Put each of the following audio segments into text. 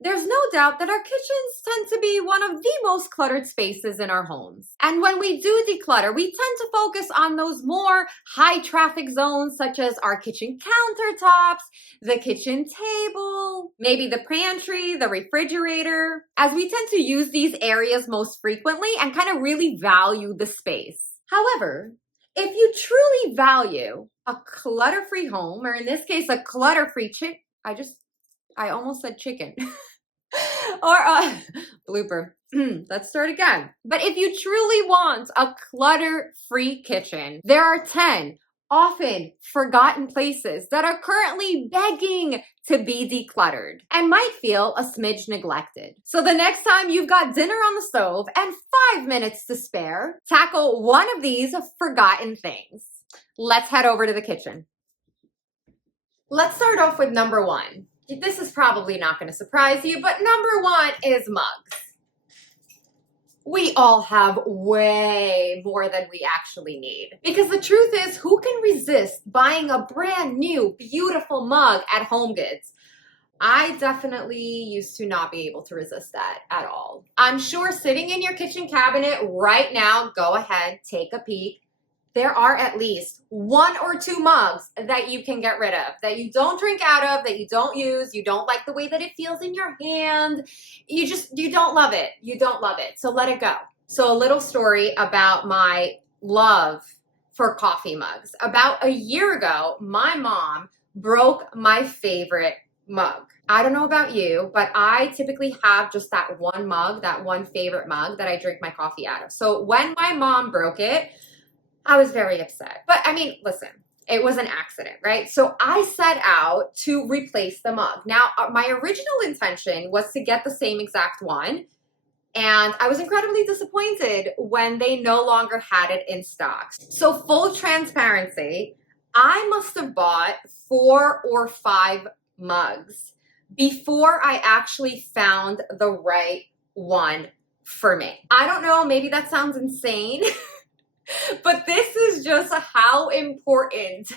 There's no doubt that our kitchens tend to be one of the most cluttered spaces in our homes. And when we do declutter, we tend to focus on those more high traffic zones, such as our kitchen countertops, the kitchen table, maybe the pantry, the refrigerator, as we tend to use these areas most frequently and kind of really value the space. However, if you truly value a clutter-free home, or in this case, a clutter-free I almost said chicken. Or a blooper. Let's start again. But if you truly want a clutter-free kitchen, there are 10 often forgotten places that are currently begging to be decluttered and might feel a smidge neglected. So the next time you've got dinner on the stove and 5 minutes to spare, tackle one of these forgotten things. Let's head over to the kitchen. Let's start off with number 1. This is probably not going to surprise you, but number 1 is mugs. We all have way more than we actually need. Because the truth is, who can resist buying a brand new, beautiful mug at HomeGoods? I definitely used to not be able to resist that at all. I'm sure sitting in your kitchen cabinet right now, go ahead, take a peek. There are at least 1 or 2 mugs that you can get rid of, that you don't drink out of, that you don't use, you don't like the way that it feels in your hand, you don't love it, you don't love it, so let it go. So a little story about my love for coffee mugs. About a year ago, my mom broke my favorite mug. I don't know about you, but I typically have just that one mug, that one favorite mug that I drink my coffee out of. So when my mom broke it, I was very upset. But I mean, listen, it was an accident, right? So I set out to replace the mug. Now, my original intention was to get the same exact one, and I was incredibly disappointed when they no longer had it in stock. So full transparency, I must have bought 4 or 5 mugs before I actually found the right one for me. I don't know, maybe that sounds insane. But this is just how important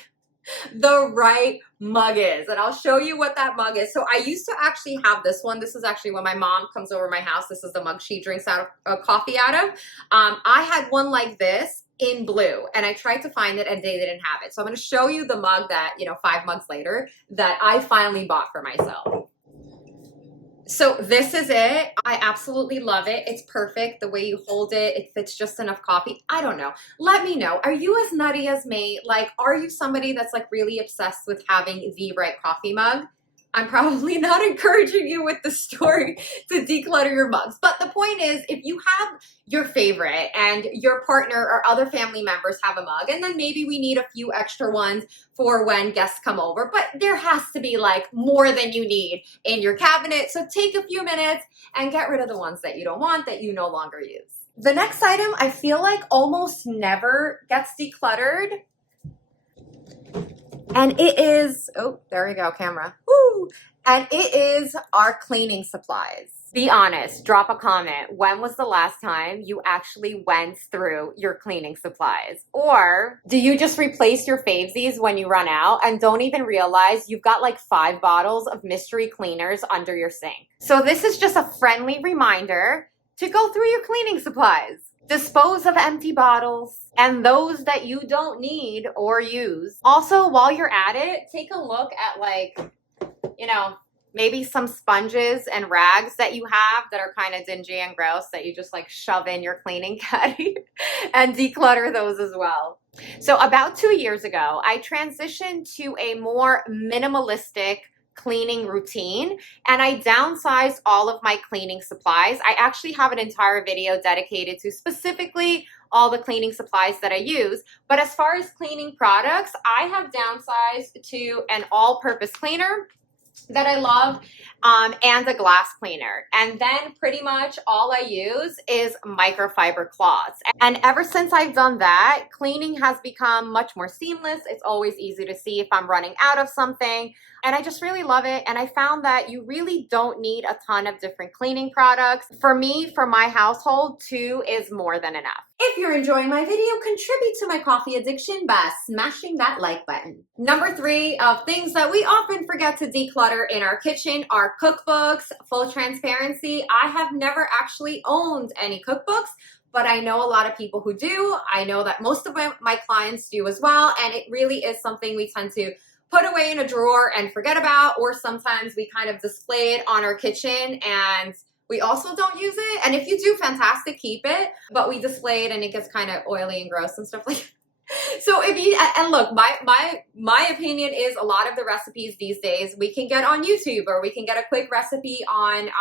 the right mug is. And I'll show you what that mug is. So I used to actually have this one. This is actually when my mom comes over my house. This is the mug she drinks coffee out of. I had one like this in blue, and I tried to find it and they didn't have it. So I'm going to show you the mug that, 5 months later, that I finally bought for myself. So this is it. I absolutely love it. It's perfect. The way you hold it, it fits just enough coffee. I don't know. Let me know. Are you as nutty as me? Like, are you somebody that's like really obsessed with having the right coffee mug? I'm probably not encouraging you with the story to declutter your mugs. But the point is, if you have your favorite and your partner or other family members have a mug, and then maybe we need a few extra ones for when guests come over, but there has to be like more than you need in your cabinet. So take a few minutes and get rid of the ones that you don't want, that you no longer use. The next item I feel like almost never gets decluttered. And it is, oh, there we go, camera. Woo! And it is our cleaning supplies. Be honest, drop a comment. When was the last time you actually went through your cleaning supplies? Or do you just replace your favesies when you run out and don't even realize you've got like 5 bottles of mystery cleaners under your sink? So this is just a friendly reminder to go through your cleaning supplies. Dispose of empty bottles and those that you don't need or use. Also, while you're at it, take a look at like, maybe some sponges and rags that you have that are kind of dingy and gross that you just like shove in your cleaning caddy and declutter those as well. So about 2 years ago, I transitioned to a more minimalistic cleaning routine, and I downsized all of my cleaning supplies. I actually have an entire video dedicated to specifically all the cleaning supplies that I use. But as far as cleaning products, I have downsized to an all-purpose cleaner that I love, and a glass cleaner. And then pretty much all I use is microfiber cloths. And ever since I've done that, cleaning has become much more seamless. It's always easy to see if I'm running out of something. and I just really love it. And I found that you really don't need a ton of different cleaning products. For me, for my household, 2 is more than enough. If you're enjoying my video, contribute to my coffee addiction by smashing that like button. Number 3 of things that we often forget to declutter in our kitchen are cookbooks. Full transparency, I have never actually owned any cookbooks, but I know a lot of people who do. I know that most of my clients do as well, and it really is something we tend to put away in a drawer and forget about, or sometimes we kind of display it on our kitchen and we also don't use it. And if you do, fantastic, keep it, but we display it and it gets kind of oily and gross and stuff like that. So if you, and look, my opinion is a lot of the recipes these days we can get on YouTube, or we can get a quick recipe on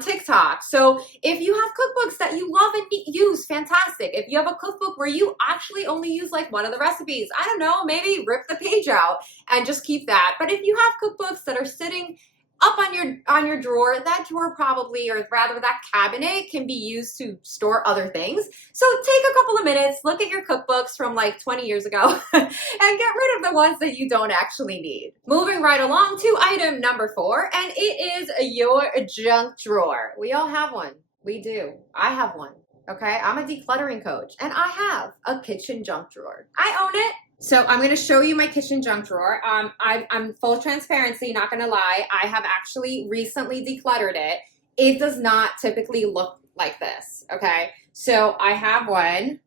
TikTok. So if you have cookbooks that you love and use, fantastic. If you have a cookbook where you actually only use like one of the recipes, I don't know, maybe rip the page out and just keep that. But if you have cookbooks that are sitting up on your drawer, that drawer probably, or rather that cabinet, can be used to store other things. So take a couple of minutes, look at your cookbooks from like 20 years ago and get rid of the ones that you don't actually need. Moving right along to item number 4, and it is your junk drawer. We all have one. We do. I have one. Okay, I'm a decluttering coach and I have a kitchen junk drawer. I own it. So I'm going to show you my kitchen junk drawer. I'm full transparency, not going to lie. I have actually recently decluttered it. It does not typically look like this. Okay, so I have one.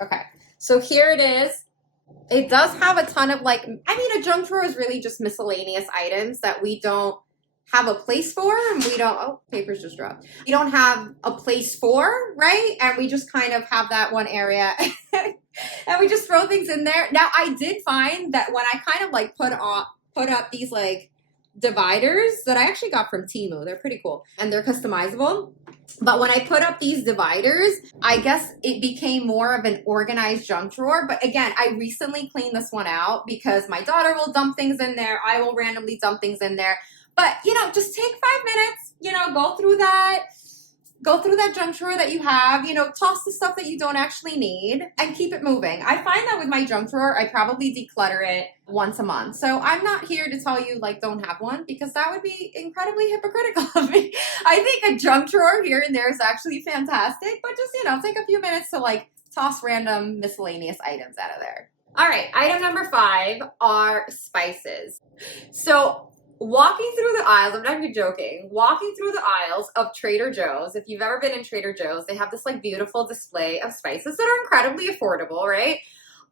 Okay, so here it is. It does have a ton of like, I mean, a junk drawer is really just miscellaneous items that we don't have a place for, and we don't, oh, papers just dropped. We don't have a place for, right? And we just kind of have that one area and we just throw things in there. Now, I did find that when I kind of like put up these like dividers that I actually got from Temu, they're pretty cool and they're customizable. But when I put up these dividers, I guess it became more of an organized junk drawer. But again, I recently cleaned this one out because my daughter will dump things in there. I will randomly dump things in there. But, you know, just take 5 minutes, you know, go through that junk drawer that you have, you know, toss the stuff that you don't actually need and keep it moving. I find that with my junk drawer, I probably declutter it once a month. So I'm not here to tell you, like, don't have one, because that would be incredibly hypocritical of me. I think a junk drawer here and there is actually fantastic, but just, you know, take a few minutes to, like, toss random miscellaneous items out of there. All right, item number 5 are spices. So walking through the aisles, I'm not even joking, walking through the aisles of Trader Joe's, if you've ever been in Trader Joe's, they have this like beautiful display of spices that are incredibly affordable, right?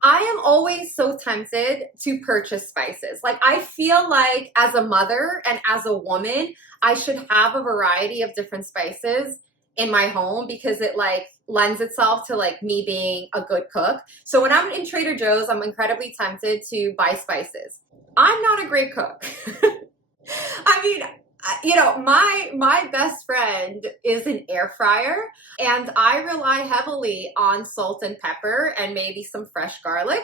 I am always so tempted to purchase spices. Like, I feel like as a mother and as a woman, I should have a variety of different spices in my home, because it like lends itself to like me being a good cook. So when I'm in Trader Joe's, I'm incredibly tempted to buy spices. I'm not a great cook. I mean, you know, my best friend is an air fryer, and I rely heavily on salt and pepper and maybe some fresh garlic.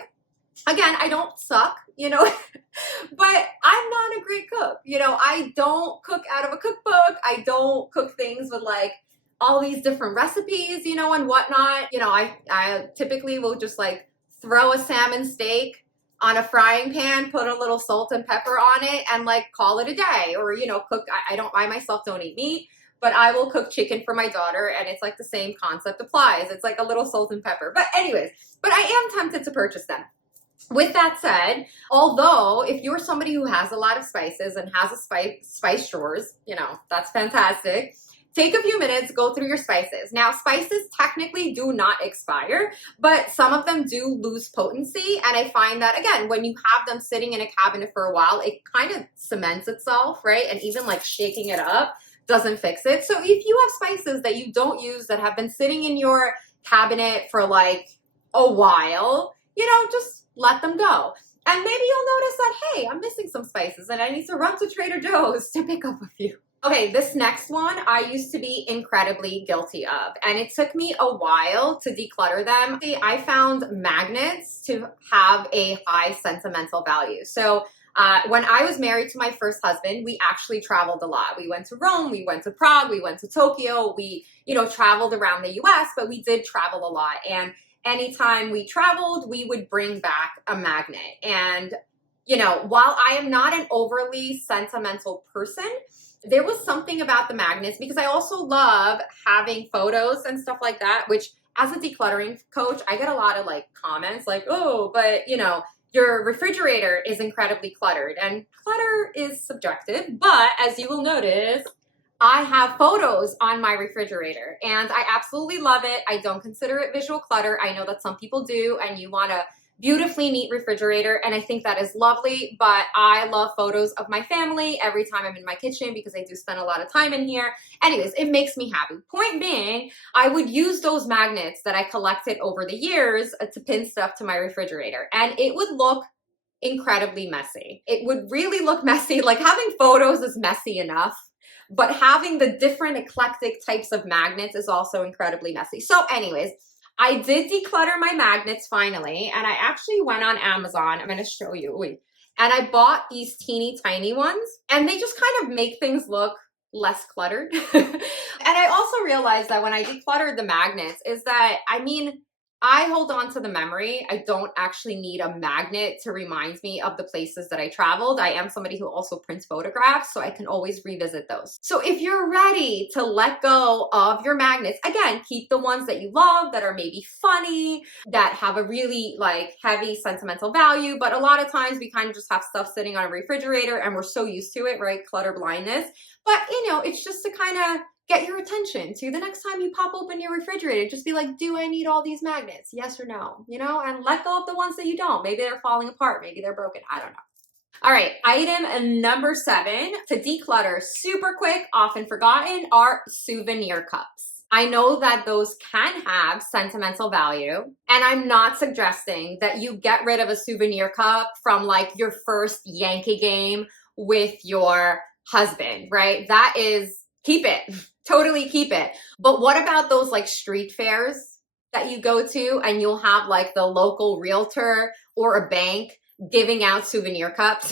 Again, I don't suck, you know, but I'm not a great cook. You know, I don't cook out of a cookbook. I don't cook things with like all these different recipes, you know, and whatnot. You know, I typically will just like throw a salmon steak on a frying pan, put a little salt and pepper on it, and like call it a day. Or, you know, cook, I myself don't eat meat, but I will cook chicken for my daughter, and it's like the same concept applies. It's like a little salt and pepper. But anyways, but I am tempted to purchase them. With that said, although if you're somebody who has a lot of spices and has a spice drawers, you know, that's fantastic. Take a few minutes, go through your spices. Now, spices technically do not expire, but some of them do lose potency. And I find that, again, when you have them sitting in a cabinet for a while, it kind of cements itself, right? And even like shaking it up doesn't fix it. So if you have spices that you don't use that have been sitting in your cabinet for like a while, you know, just let them go. And maybe you'll notice that, hey, I'm missing some spices and I need to run to Trader Joe's to pick up a few. Okay, this next one I used to be incredibly guilty of, and it took me a while to declutter them. I found magnets to have a high sentimental value. So when I was married to my first husband, we actually traveled a lot. We went to Rome, we went to Prague, we went to Tokyo, we, you know, traveled around the US, but we did travel a lot. And anytime we traveled, we would bring back a magnet. And, you know, while I am not an overly sentimental person, there was something about the magnets, because I also love having photos and stuff like that, which as a decluttering coach, I get a lot of like comments like, oh, but you know, your refrigerator is incredibly cluttered, and clutter is subjective. But as you will notice, I have photos on my refrigerator and I absolutely love it. I don't consider it visual clutter. I know that some people do, and you want a beautifully neat refrigerator, and I think that is lovely, but I love photos of my family every time I'm in my kitchen because I do spend a lot of time in here. Anyways, it makes me happy. Point being, I would use those magnets that I collected over the years to pin stuff to my refrigerator, and it would look incredibly messy. It would really look messy. Like, having photos is messy enough, but having the different eclectic types of magnets is also incredibly messy. So anyways, I did declutter my magnets finally, and I actually went on Amazon. I'm going to show you. Wait. And I bought these teeny tiny ones, and they just kind of make things look less cluttered. And I also realized that when I decluttered the magnets is that, I mean, I hold on to the memory. I don't actually need a magnet to remind me of the places that I traveled. I am somebody who also prints photographs, so I can always revisit those. So if you're ready to let go of your magnets, again, keep the ones that you love, that are maybe funny, that have a really like heavy sentimental value. But a lot of times we kind of just have stuff sitting on a refrigerator and we're so used to it, right? Clutter blindness. But you know, it's just to kind of get your attention to the next time you pop open your refrigerator. Just be like, do I need all these magnets? Yes or no? You know, and let go of the ones that you don't. Maybe they're falling apart. Maybe they're broken. I don't know. All right, item number 7 to declutter, super quick, often forgotten, are souvenir cups. I know that those can have sentimental value, and I'm not suggesting that you get rid of a souvenir cup from like your first Yankee game with your husband, right? That is, keep it. Totally keep it. But what about those like street fairs that you go to and you'll have like the local realtor or a bank giving out souvenir cups?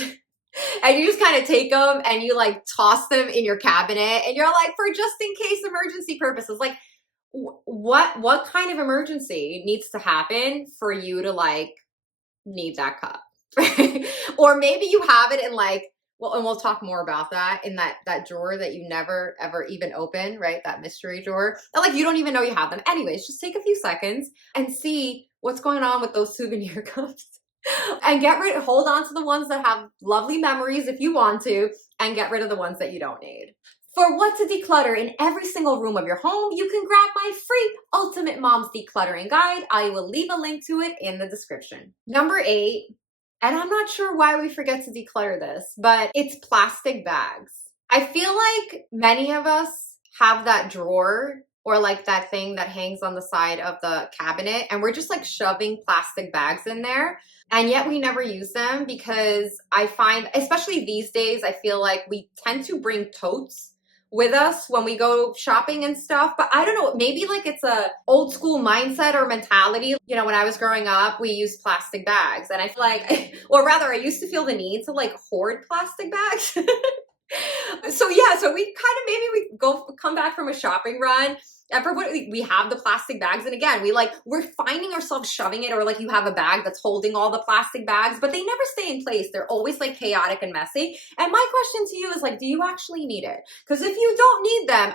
And you just kind of take them and you like toss them in your cabinet and you're like, for just in case emergency purposes. Like, what kind of emergency needs to happen for you to like need that cup? Or maybe you have it in like, well, and we'll talk more about that in that drawer that you never ever even open, right? That mystery drawer. And like, you don't even know you have them. Anyways, just take a few seconds and see what's going on with those souvenir cups. And hold on to the ones that have lovely memories if you want to, and get rid of the ones that you don't need. For what to declutter in every single room of your home, you can grab my free Ultimate Mom's Decluttering Guide. I will leave a link to it in the description. Number 8, and I'm not sure why we forget to declutter this, but it's plastic bags. I feel like many of us have that drawer or like that thing that hangs on the side of the cabinet, and we're just like shoving plastic bags in there. And yet we never use them, because I find, especially these days, I feel like we tend to bring totes with us when we go shopping and stuff. But I don't know, maybe like it's a old school mindset or mentality. You know, when I was growing up, we used plastic bags, and I feel like, or rather, I used to feel the need to like hoard plastic bags. So yeah, so we kind of, maybe we come back from a shopping run, and for what we have the plastic bags, and again, we're finding ourselves shoving it, or like you have a bag that's holding all the plastic bags, but they never stay in place. They're always like chaotic and messy. And my question to you is like, do you actually need it? Because if you don't need them,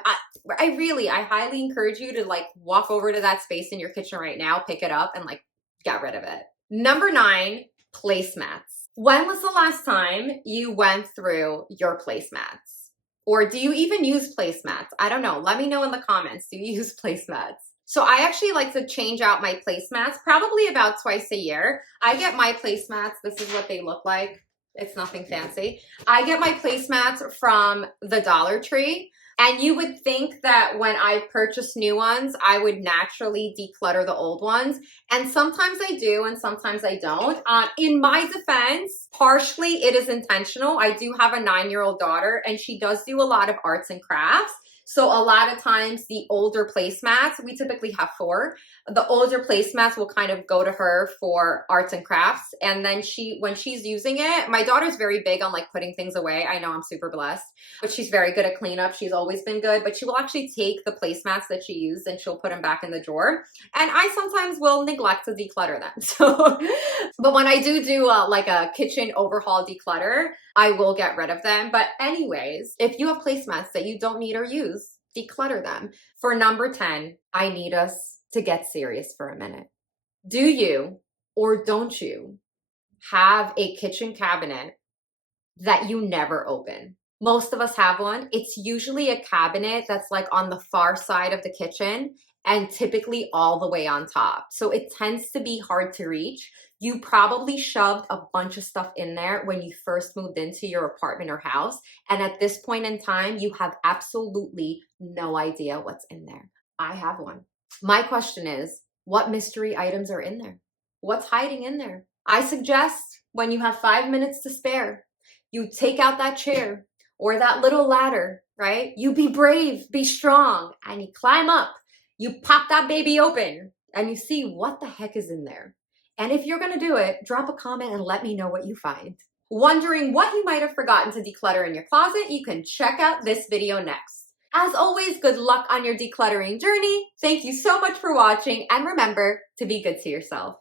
I highly encourage you to like walk over to that space in your kitchen right now, pick it up, and like get rid of it. Number 9, placemats. When was the last time you went through your placemats? Or do you even use placemats? I don't know. Let me know in the comments. Do you use placemats? So I actually like to change out my placemats probably about twice a year. I get my placemats. This is what they look like. It's nothing fancy. I get my placemats from the Dollar Tree. And you would think that when I purchase new ones, I would naturally declutter the old ones. And sometimes I do, and sometimes I don't. In my defense, partially it is intentional. I do have a 9-year-old daughter, and she does do a lot of arts and crafts. So a lot of times the older placemats, we typically have 4. The older placemats will kind of go to her for arts and crafts. And then when she's using it, my daughter's very big on like putting things away. I know I'm super blessed, but she's very good at cleanup. She's always been good, but she will actually take the placemats that she used and she'll put them back in the drawer. And I sometimes will neglect to declutter them. So, but when I do like a kitchen overhaul declutter, I will get rid of them. But anyways, if you have placemats that you don't need or use, declutter them. For number 10, I need us to get serious for a minute. Do you or don't you have a kitchen cabinet that you never open? Most of us have one. It's usually a cabinet that's like on the far side of the kitchen and typically all the way on top. So it tends to be hard to reach. You probably shoved a bunch of stuff in there when you first moved into your apartment or house. And at this point in time, you have absolutely no idea what's in there. I have one. My question is, what mystery items are in there? What's hiding in there? I suggest when you have 5 minutes to spare, you take out that chair or that little ladder, right? You be brave, be strong, and you climb up. You pop that baby open and you see what the heck is in there. And if you're going to do it, drop a comment and let me know what you find. Wondering what you might have forgotten to declutter in your closet? You can check out this video next. As always, good luck on your decluttering journey. Thank you so much for watching, and remember to be good to yourself.